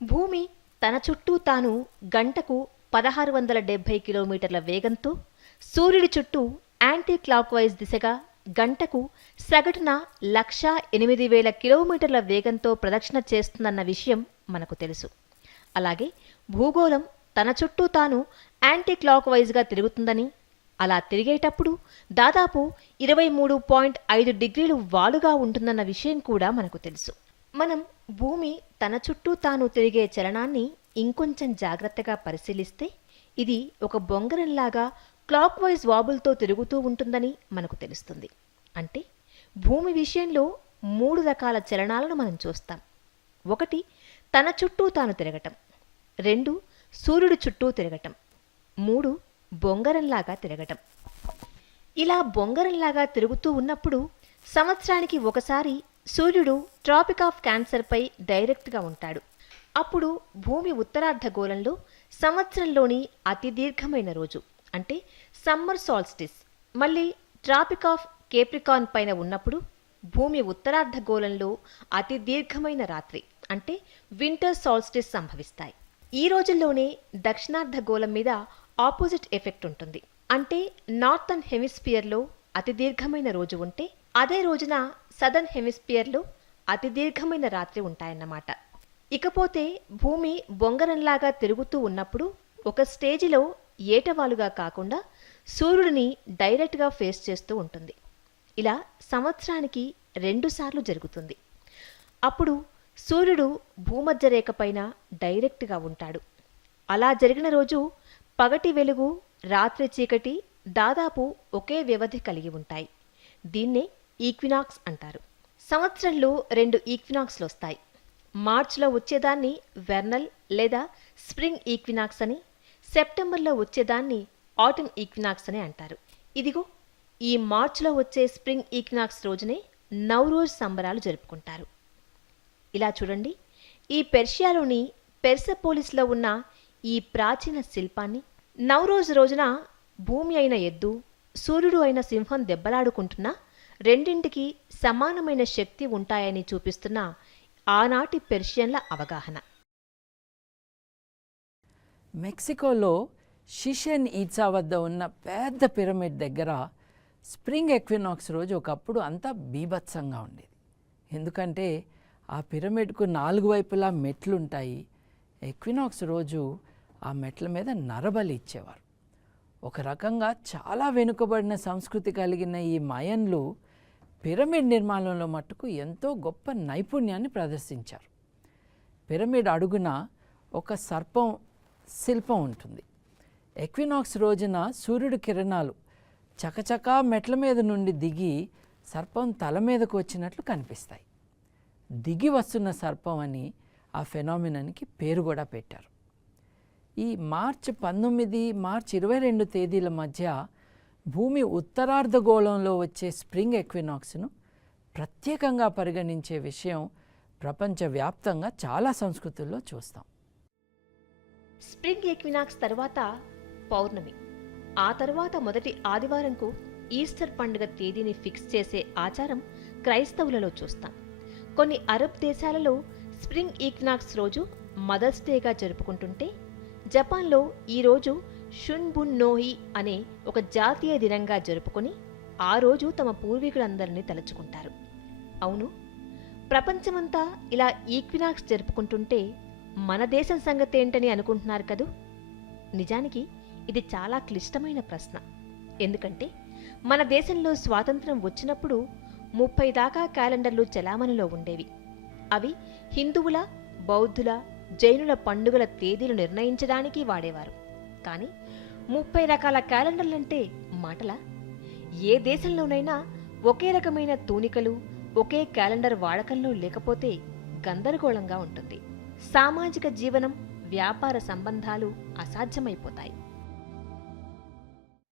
భూమి తన చుట్టూ తాను గంటకు పదహారు వందల డెబ్బై కిలోమీటర్ల వేగంతో సూర్యుడి చుట్టూ యాంటీ క్లాక్ వైజ్ దిశగా గంటకు సగటున లక్షా ఎనిమిది వేల కిలోమీటర్ల వేగంతో ప్రదక్షిణ చేస్తుందన్న విషయం మనకు తెలుసు. అలాగే భూగోళం తన చుట్టూ తాను యాంటీ క్లాక్ వైజ్గా తిరుగుతుందని అలా తిరిగేటప్పుడు దాదాపు ఇరవై మూడు పాయింట్ ఐదు డిగ్రీలు వాలుగా ఉంటుందన్న విషయం కూడా మనకు తెలుసు. మనం భూమి తన చుట్టూ తాను తిరిగే చలనాన్ని ఇంకొంచెం జాగ్రత్తగా పరిశీలిస్తే ఇది ఒక బొంగరంలాగా క్లాక్ వైజ్ వాబుల్తో తిరుగుతూ ఉంటుందని మనకు తెలుస్తుంది. అంటే భూమి విషయంలో మూడు రకాల చలనాలను మనం చూస్తాం. ఒకటి తన చుట్టూ తాను తిరగటం. రెండు సూర్యుడి చుట్టూ తిరగటం. మూడు బొంగరంలాగా తిరగటం. ఇలా బొంగరంలాగా తిరుగుతూ ఉన్నప్పుడు సంవత్సరానికి ఒకసారి సూర్యుడు ట్రాపిక్ ఆఫ్ క్యాన్సర్పై డైరెక్ట్గా ఉంటాడు. అప్పుడు భూమి ఉత్తరార్ధగోళంలో సంవత్సరంలోని అతి దీర్ఘమైన రోజు అంటే సమ్మర్ సాల్స్టిస్. మళ్ళీ ట్రాపిక్ ఆఫ్ కేప్రికాన్ పైన ఉన్నప్పుడు భూమి ఉత్తరార్ధగోళంలో అతి దీర్ఘమైన రాత్రి అంటే వింటర్ సాల్స్టిస్ సంభవిస్తాయి. ఈ రోజుల్లోనే దక్షిణార్ధగోళం మీద ఆపోజిట్ ఎఫెక్ట్ ఉంటుంది. అంటే నార్థన్ హెమిస్పియర్లో అతి దీర్ఘమైన రోజు ఉంటే అదే రోజున సదర్న్ హెమిస్పియర్లో అతి దీర్ఘమైన రాత్రి ఉంటాయన్నమాట. ఇకపోతే భూమి బొంగరంలాగా తిరుగుతూ ఉన్నప్పుడు ఒక స్టేజిలో ఏటవాలుగా కాకుండా సూర్యుడిని డైరెక్ట్గా ఫేస్ చేస్తూ ఉంటుంది. ఇలా సంవత్సరానికి రెండుసార్లు జరుగుతుంది. అప్పుడు సూర్యుడు భూమధ్యరేఖపైన పైన డైరెక్ట్గా ఉంటాడు. అలా జరిగిన రోజు పగటి వెలుగు రాత్రి చీకటి దాదాపు ఒకే వ్యవధి కలిగి ఉంటాయి. దీన్నే ఈక్వినాక్స్ అంటారు. సంవత్సరంలో రెండు ఈక్వినాక్స్లు వస్తాయి. మార్చిలో వచ్చేదాన్ని వెర్నల్ లేదా స్ప్రింగ్ ఈక్వినాక్స్ అని సెప్టెంబర్లో వచ్చేదాన్ని ఆటమ్ ఈక్వినాక్స్ అని అంటారు. ఇదిగో ఈ మార్చిలో వచ్చే స్ప్రింగ్ ఈక్వినాక్స్ రోజునే నవరోజ్ సంబరాలు జరుపుకుంటారు. ఇలా చూడండి. ఈ పెర్షియాలోని పెర్సపోలిస్లో ఉన్న ఈ ప్రాచీన శిల్పాన్ని నవరోజ్ రోజున భూమి అయిన ఎద్దు సూర్యుడు అయిన సింహం దెబ్బలాడుకుంటున్నా రెండింటికి సమానమైన శక్తి ఉంటాయని చూపిస్తున్న ఆనాటి పెర్షియన్ల అవగాహన. మెక్సికోలో షిషన్ ఈట్సా వద్ద ఉన్న పెద్ద పిరమిడ్ దగ్గర స్ప్రింగ్ ఎక్వినాక్స్ రోజు ఒకప్పుడు అంతా బీభత్సంగా ఉండేది. ఎందుకంటే ఆ పిరమిడ్కు నాలుగు వైపులా మెట్లుంటాయి. ఎక్వినాక్స్ రోజు ఆ మెట్ల మీద నరబలి ఇచ్చేవారు. ఒక రకంగా చాలా వెనుకబడిన సంస్కృతి కలిగిన ఈ మయన్లు పిరమిడ్ నిర్మాణంలో మట్టుకు ఎంతో గొప్ప నైపుణ్యాన్ని ప్రదర్శించారు. పిరమిడ్ అడుగున ఒక సర్పం శిల్పం ఉంటుంది. ఎక్వినాక్స్ రోజున సూర్యుడి కిరణాలు చకచకా మెట్ల మీద నుండి దిగి సర్పం తల మీదకు వచ్చినట్లు కనిపిస్తాయి. దిగి వస్తున్న సర్పం అని ఆ ఫెనామినన్కి పేరు కూడా పెట్టారు. ఈ మార్చ్ పంతొమ్మిది మార్చి ఇరవై రెండు తేదీల మధ్య భూమి ఉత్తరార్ధగోళంలో వచ్చే స్ప్రింగ్ ఎక్వినాక్స్ను ప్రత్యేకంగా పరిగణించే విషయం ప్రపంచవ్యాప్తంగా చాలా సంస్కృతుల్లో చూస్తాం. స్ప్రింగ్ ఎక్వినాక్స్ తర్వాత పౌర్ణమి. ఆ తర్వాత మొదటి ఆదివారంకు ఈస్టర్ పండుగ తేదీని ఫిక్స్ చేసే ఆచారం క్రైస్తవులలో చూస్తాం. కొన్ని అరబ్ దేశాలలో స్ప్రింగ్ ఈక్వినాక్స్ రోజు మదర్స్ డేగా జరుపుకుంటుంటే జపాన్లో ఈరోజు షున్బున్నోహి నోహి అనే ఒక జాతీయ దినంగా జరుపుకొని ఆ రోజు తమ పూర్వీకులందరినీ తలుచుకుంటారు. అవును ప్రపంచమంతా ఇలా ఈక్వినాక్స్ జరుపుకుంటుంటే మన దేశం సంగతి ఏంటని అనుకుంటున్నారు కదూ? నిజానికి ఇది చాలా క్లిష్టమైన ప్రశ్న. ఎందుకంటే మన దేశంలో స్వాతంత్రం వచ్చినప్పుడు ముప్పై దాకా క్యాలెండర్లు చలామణిలో ఉండేవి. అవి హిందువుల బౌద్ధుల జైనుల పండుగల తేదీలు నిర్ణయించడానికి వాడేవారు. కానీ ముప్పై రకాల క్యాలెండర్లంటే మాటలా? ఏ దేశంలోనైనా ఒకే రకమైన తూనికలు ఒకే క్యాలెండర్ వాడకంలో లేకపోతే గందరగోళంగా ఉంటుంది. సామాజిక జీవనం వ్యాపార సంబంధాలు అసాధ్యమైపోతాయి.